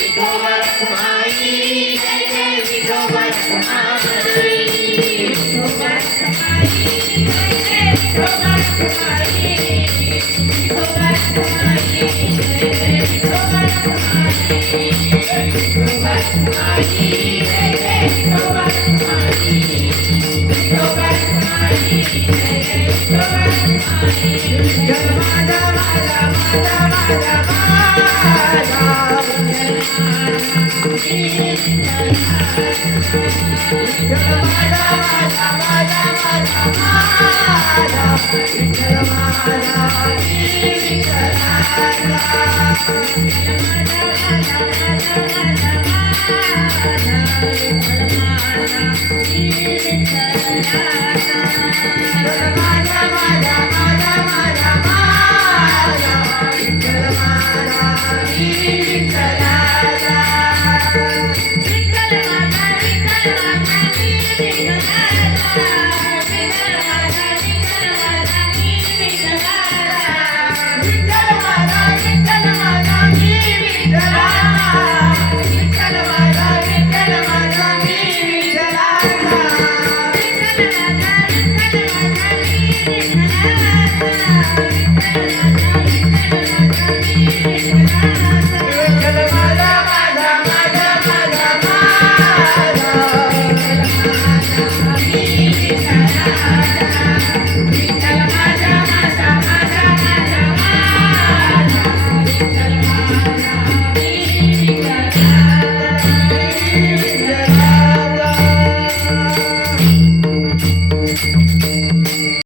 विठोबा रखुमाई जय जय विठोबा रखुमाई विठोबा रखुमाई जय जय विठोबा रखुमाई विठोबा रखुमाई जय जय विठोबा रखुमाई विठोबा रखुमाई जय जय विठोबा रखुमाई विठोबा रखुमाई जय जय विठोबा रखुमाई विठ्ठल माझा माझा माझा माझा माझा विठ्ठल माझा माझा माझा माझा माझा विठ्ठल माझा विठ्ठल माझा